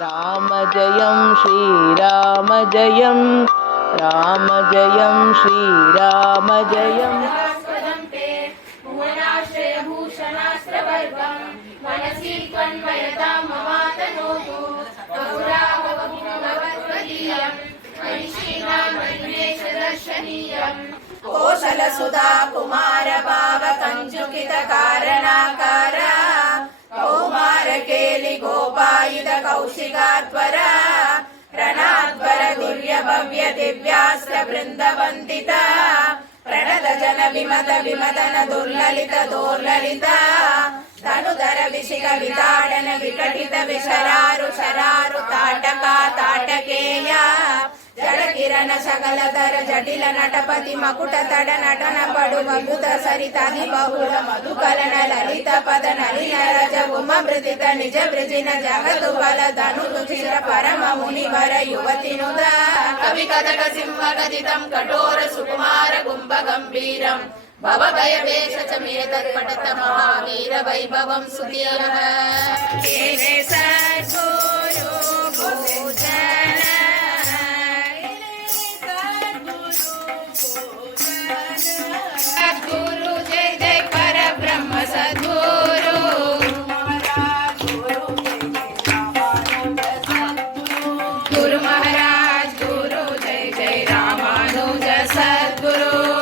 राम जयं श्रीराम जयं राम जयं श्रीराम जयं मनसि त्वन्मयतां ममातनोतु गौरावभवद्वदीयं महिषीणामहिमेशदर्शनीयम् कोशलसुधा कुमार भाव कंजुकित कारणाकार कौमारकेलि गोपायुध कौशिकात्वर रणाध्वर दुर्य भव्य दिव्यास्त्र वृन्दवन्दिता प्रणत जन विमत विमदन दुर्ललित दोर्ललित धनुधर विशिख विताडन विकटित विशरारु शरारु ताटका ताटकेय जड़ किरण सकलधर जटिल नटपति मकुट तड नटन पडु मधुत सरितादि बहुल मधुकलन ललित पद नलिन रज उम मृदित निज वृजिन जगतु बल धनु तुचिर परम मुनि वर युवति नुद कवि कदक सिंह कथितं कठोर सुकुमार कुंभ गंभीरं भव भय वेश च मे तत्पटत महावीर वैभवं सुधीयः केले सद्गुरु भूषण सद्गुरु जय जय पर ब्रह्म सद्गुरु गुरु महाराज गुरु जय जय रामानुज सद्गुरु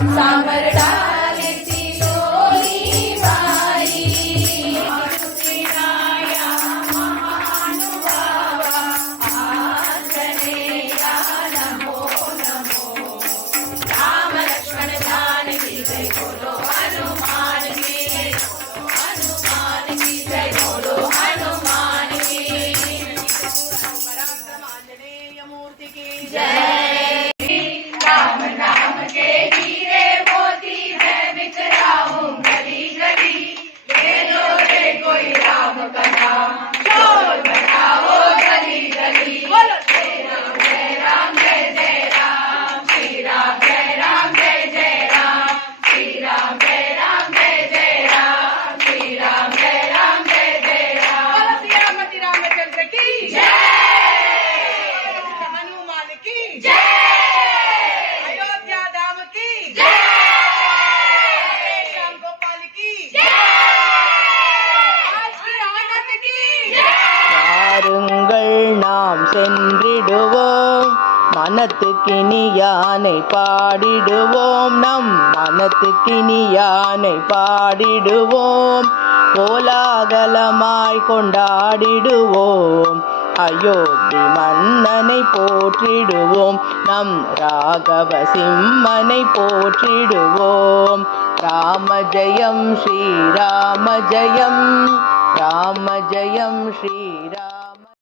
सांबर डालीची डोली बाई मारुतीराया महानुभावा आंजनेया नमो नमो राम लक्ष्मण जानकी जय बोलो हनुमान की जय बोलो हनुमान की आंजनेय मूर्ति की जय राम नाम के हीरे मोती मैं बिखराऊं गली गली ले लो रे कोई राम का नाम शोर मचाओ गली गली बोलो जय राम जय राम जय जय राम श्री राम जय राम जय जय राम श्री राम जय राम जय जय राम श्री राम जय राम जय जय राम बोलो श्री रामति रामचंद्र की जय हनुमान की जय अयोध्या धाम की जय श्याम गोपाल की जय आज की आनंद की जय வாருங்கள் நாம் சென்றிடுவோம் மனத்துக்கினியானை பாடிடுவோம் நம் மனத்துக்கினியானை பாடிடுவோம் கோலாகலமாய் கொண்டாடிடுவோம் அயோத்தி மன்னனை போற்றிடுவோம் நம் ராகவ சிம்மனை போற்றிடுவோம் ராம ஜெயம் ஸ்ரீராம ஜெயம் ராம ஜெயம் ஸ்ரீ